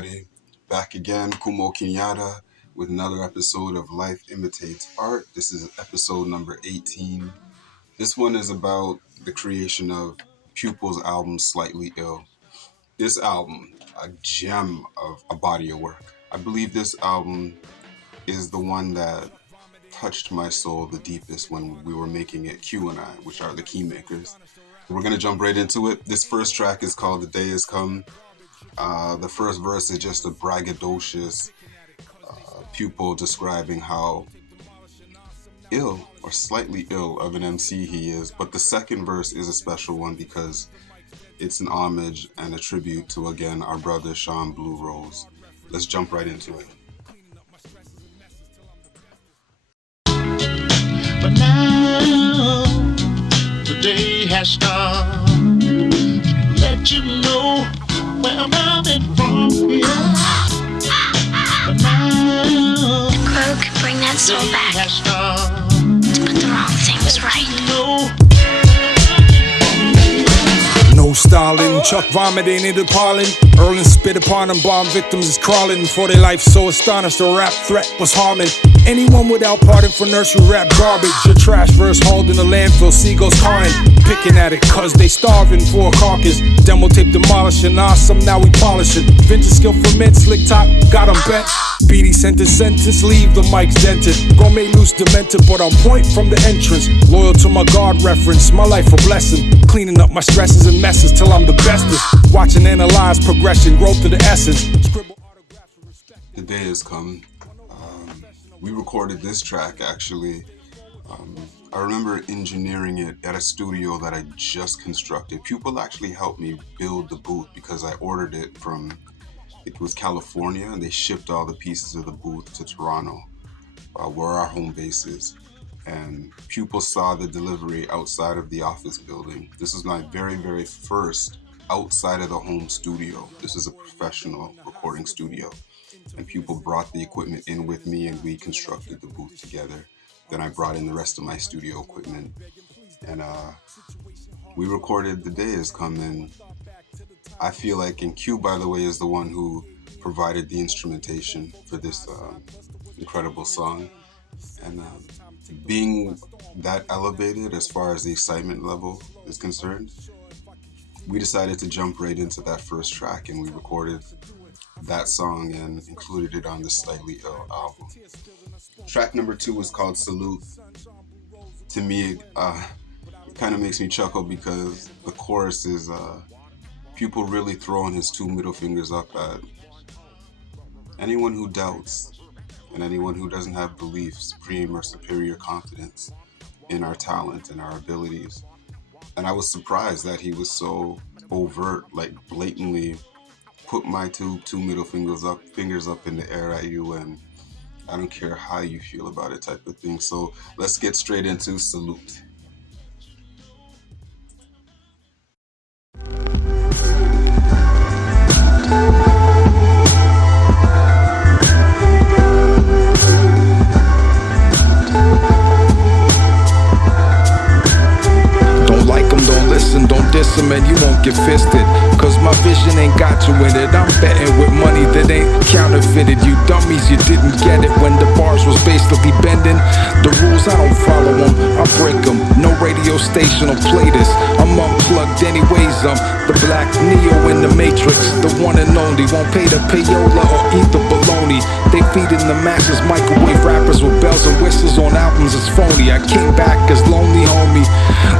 everybody. Back again, Kumo Kenyatta, with another episode of Life Imitates Art. This is episode number 18. This one is about the creation of Pupil's album, Slightly Ill. This album, a gem of a body of work. I believe this album is the one that touched my soul the deepest when we were making it, Q and I, which are the key makers. We're going to jump right into it. This first track is called The Day Has Come. The first verse is just a braggadocious Pupil describing how ill or slightly ill of an MC he is. But the second verse is a special one because it's an homage and a tribute to, again, our brother Sean Blue Rose. Let's jump right into it. But now the day has come. Let you know where I'm coming from. But now Crow could bring that soul back has come. to put the wrong things right. No styling, Chuck vomiting into pollen. Erling spit upon them, bomb victims is crawling. For their life so astonished, the rap threat was harming anyone without pardon for nursery rap garbage. Your trash verse hauled in the landfill, seagulls cawing, picking at it cause they starving for a carcass. Demo tape demolishing, awesome, now we polishing. Vintage skill ferment, slick top, got 'em bent. BD sentence, leave the mics dented. Gourmet loose, demented, but on point from the entrance. Loyal to my God reference, my life a blessing. Cleaning up my stresses and messes till I'm the bestest. Watch and analyze progression, growth to the essence. The day has come. We recorded this track actually. I remember engineering it at a studio that I just constructed. Pupil actually helped me build the booth because I ordered it from, it was California, and they shipped all the pieces of the booth to Toronto, where our home base is. And Pupil saw the delivery outside of the office building. This is my very, very first outside of the home studio. This is a professional recording studio. And Pupil brought the equipment in with me and we constructed the booth together. Then I brought in the rest of my studio equipment. And we recorded The Day Has Come. And I feel like, and Q, by the way, is the one who provided the instrumentation for this incredible song. And being that elevated as far as the excitement level is concerned, we decided to jump right into that first track and we recorded that song and included it on the Slightly Ill album. Track number 2 is called Salute. To me, it kind of makes me chuckle because the chorus is Pupil really throwing his 2 middle fingers up at anyone who doubts and anyone who doesn't have belief, supreme or superior confidence in our talent and our abilities. And I was surprised that he was so overt, like blatantly put my two middle fingers up in the air at you, and I don't care how you feel about it type of thing. So let's get straight into Salute. Don't diss them and you won't get fisted. Cause my vision ain't got you in it. I'm betting with money that ain't counterfeited. You dummies, you didn't get it when the bars was basically bending. The rules, I don't follow them, I break them. No radio station will play this. I'm unplugged anyways, I'm the black Neo in the Matrix. The one and only, won't pay the payola or eat the bologna. They feeding the masses, microwave rappers with bells and whistles on albums, it's phony. I came back as lonely homie,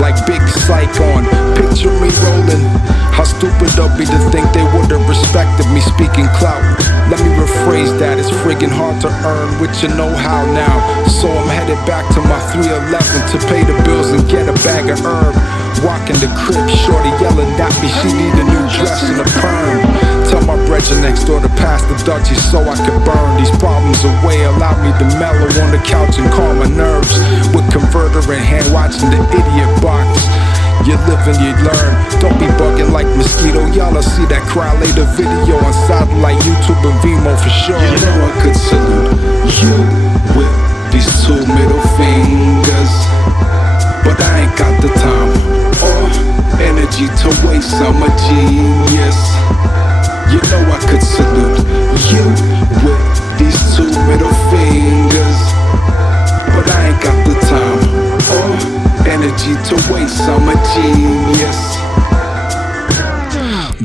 like Big Psych on Picture Me Rolling. How stupid of me to think they would've respected me speaking clout. Let me rephrase that, it's friggin' hard to earn with your know-how now. So I'm headed back to my 311 to pay the bills and get a bag of herb. Walking the crib, shorty yelling at me, she need a new dress and a perm. Tell my brethren next door to pass the Dutchie so I can burn these problems away. Allow me to mellow on the couch and calm my nerves with converter in hand, watching the idiot box. You live and you learn, don't be bugging like mosquito. Y'all see that cry later video on satellite, YouTube and Vimo for sure. You know I could salute you with these 2 middle fingers, but I ain't got the time or energy to waste. I'm a genius. You know I could salute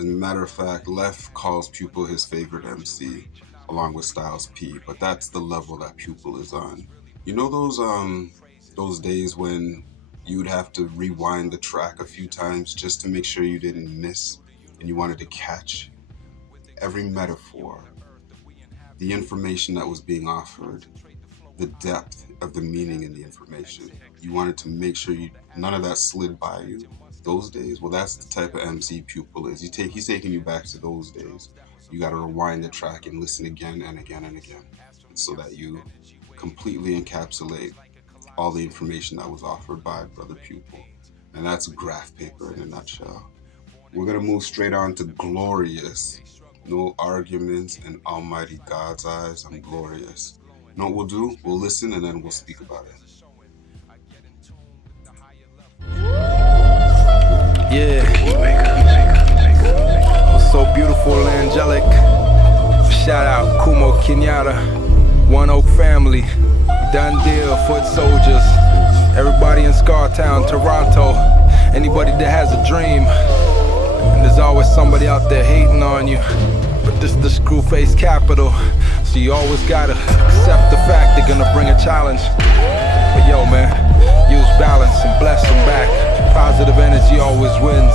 As a matter of fact, Left calls Pupil his favorite MC, along with Styles P. But that's the level that Pupil is on. You know those days when you'd have to rewind the track a few times just to make sure you didn't miss, and you wanted to catch every metaphor, the information that was being offered, the depth of the meaning in the information. You wanted to make sure none of that slid by you. Those days, well, that's the type of MC Pupil is. He's taking you back to those days. You got to rewind the track and listen again and again and again, so that you completely encapsulate all the information that was offered by Brother Pupil. And that's graph paper in a nutshell. We're gonna move straight on to Glorious. No arguments in Almighty God's eyes, I'm glorious. You know what we'll do? We'll listen and then we'll speak about it. Yeah. Oh, so beautiful and angelic. Shout out Kumo Kenyatta, One Oak family, Done Deal, Foot Soldiers, everybody in Scartown, Toronto, anybody that has a dream. And there's always somebody out there hating on you. But this is the Screwface capital, so you always gotta accept the fact they're gonna bring a challenge. But yo, man, use balance and bless them back. Positive energy always wins.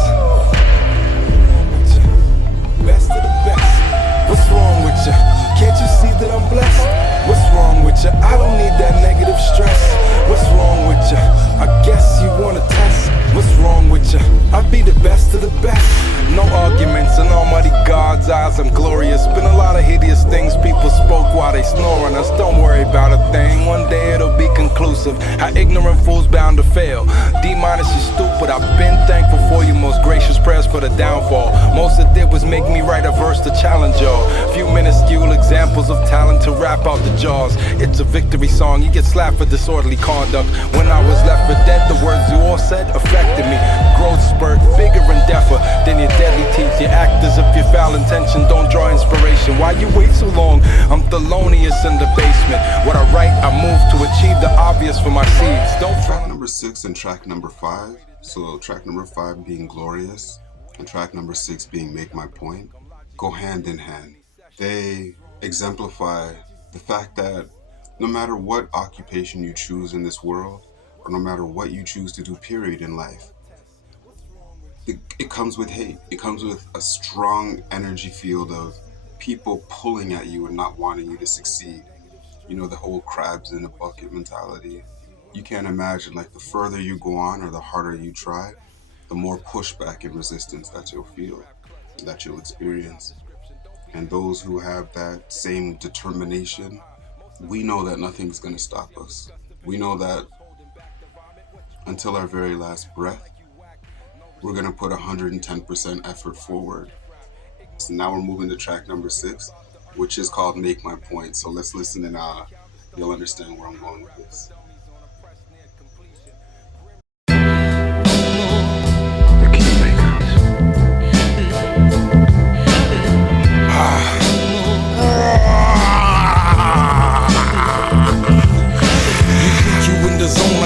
Best of the best. What's wrong with you? Can't you see that I'm blessed? What's wrong with you? I don't need that negative stress. What's wrong with you? I guess you wanna test. What's wrong with you? I'll be the best of the best. No arguments in Almighty God's eyes, I'm glorious. Been a lot of hideous things people spoke while they snoring us. Don't worry about a thing, one day it'll be conclusive. How ignorant fools bound to fail. D-minus is stupid, I've been thankful for your most gracious prayers for the downfall. Most it did was make me write a verse to challenge y'all. Few minuscule examples of talent to rap out the jaws. It's a victory song, you get slapped for disorderly conduct. When I was left for dead, the words you all said affected me. Growth spurt, bigger and deafer than your deadly teeth. You act as if your foul intention don't draw inspiration. Why you wait so long? I'm Thelonious in the basement. What I write, I move to achieve the obvious for my seeds. Don't track number 6 and track number 5. So track number 5 being Glorious and track number 6 being Make My Point go hand in hand. They exemplify the fact that no matter what occupation you choose in this world, or no matter what you choose to do, period, in life, it comes with hate. It comes with a strong energy field of people pulling at you and not wanting you to succeed. You know, the whole crabs in a bucket mentality. You can't imagine, like, the further you go on or the harder you try, the more pushback and resistance that you'll feel, that you'll experience. And those who have that same determination, we know that nothing's gonna stop us. We know that until our very last breath, we're gonna put 110% effort forward. So now we're moving to track number 6, which is called Make My Point. So let's listen and you'll understand where I'm going with this.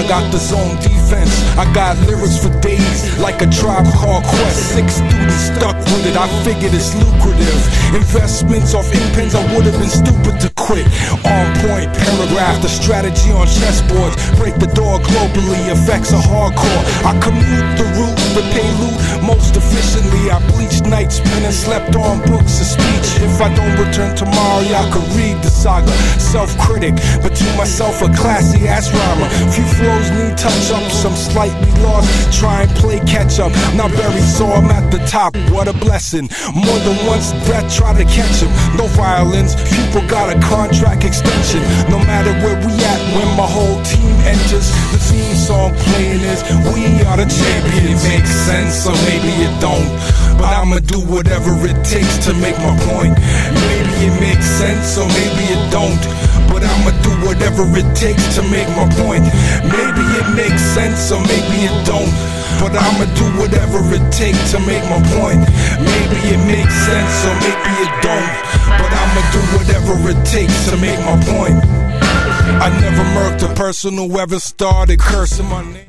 I got the zone defense. I got lyrics for days, like a Tribe Called Quest. 6 students stuck with it, I figured it's lucrative. Investments off ink pens, I would've been stupid to quit. On point paragraph, the strategy on chessboards. Break the door globally, effects are hardcore. I commute the route, the payload most efficiently. I bleached nights, pen and slept on books of speech. If I don't return tomorrow, y'all could read the saga. Self-critic, but to myself a classy ass rhymer. Few flows need touch-ups, I'm slightly lost. Try and play catch-up, not buried, so I'm at the top. What a blessing. More than once, death tried to catch him. No violence, people got a contract extension. No matter where we at, when my whole team enters, the theme song playing is We Are the Champions. It makes sense, or maybe it don't, but I'ma do whatever it takes to make my point. Maybe it makes sense, or maybe it don't, but I'ma do whatever it takes to make my point. Maybe it makes sense, or maybe it don't, but I'ma do whatever it takes to make my point. Maybe it makes sense, or maybe it don't, but I'ma do whatever it takes to make my point. I never murked a person who ever started cursing my name.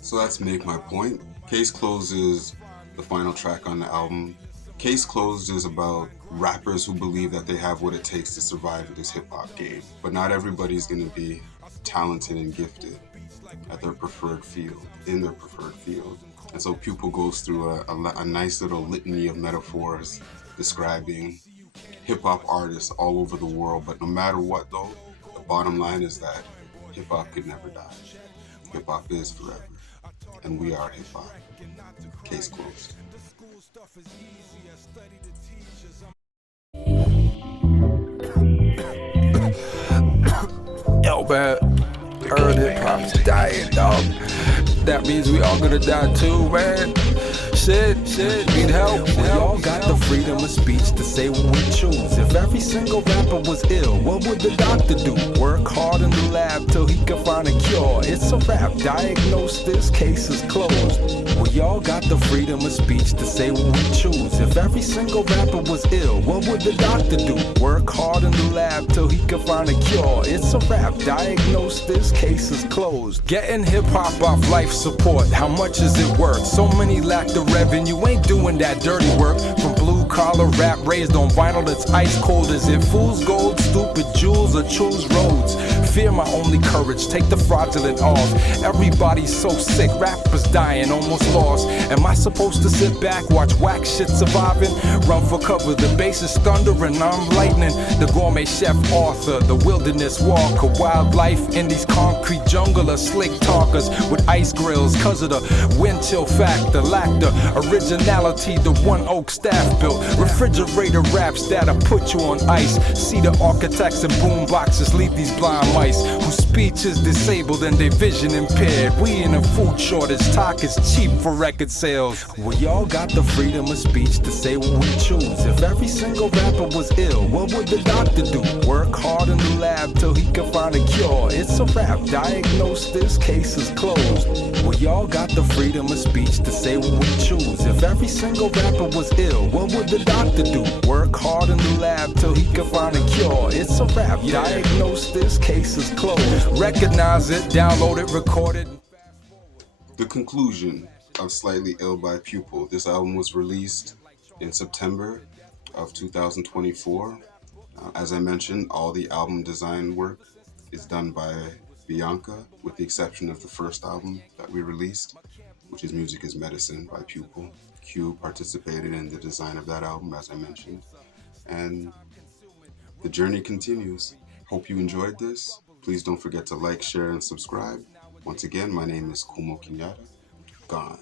So that's Make My Point. Case closes the final track on the album. Case Closed is about rappers who believe that they have what it takes to survive in this hip-hop game, but not everybody's going to be talented and gifted at their preferred field, in their preferred field. And so Pupil goes through a nice little litany of metaphors describing hip-hop artists all over the world. But no matter what, though, the bottom line is that hip-hop could never die. Hip-hop is forever, and we are hip-hop. Case closed. Yo, man, heard hip hop's dying, dog. That means we all gonna die too, man. Shit, need help. We all got the freedom of speech to say what we choose. If every single rapper was ill, what would the doctor do? Work hard in the lab till he can find a cure. It's a rap, diagnose this, case is closed. We all got the freedom of speech to say what we choose. If every single rapper was ill, what would the doctor do? Work hard in the lab till he can find a cure. It's a rap, diagnose this, case is closed. Getting hip hop off life support, how much is it worth? So many lack the revenue, ain't doing that dirty work. From blue collar rap raised on vinyl that's ice cold. Is it fool's gold, stupid jewels, or choose roads? Fear my only courage, take the fraudulent off. Everybody's so sick, rappers dying, almost lost. Am I supposed to sit back, watch whack shit surviving? Run for cover, the bass is thundering, I'm lightning. The gourmet chef author, the wilderness walker. Wildlife in these concrete jungle of slick talkers with ice grills. Cause of the wind chill factor, lack the originality the one oak staff built. Refrigerator raps that'll put you on ice. See the architects and boom boxes leave these blind mice whose speech is disabled and their vision impaired. We in a food shortage, talk is cheap for record sales. We all got the freedom of speech to say what we choose. If every single rapper was ill, what would the doctor do? Work hard in the lab till he can find a cure. It's a rap, diagnose this, case is closed. We all got the freedom of speech to say what we choose. If every single rapper was ill, what would the doctor do? Work hard in the lab till he can find a cure. It's a rap, diagnose this, case is closed. Recognize it, download it, record it. The conclusion of Slightly Ill by Pupil. This album was released in September of 2024. As I mentioned, all the album design work is done by Bianca, with the exception of the first album that we released, which is Music is Medicine by Pupil. Q participated in the design of that album, as I mentioned. And the journey continues. Hope you enjoyed this. Please don't forget to like, share, and subscribe. Once again, my name is Kumo Kenyatta. Gone.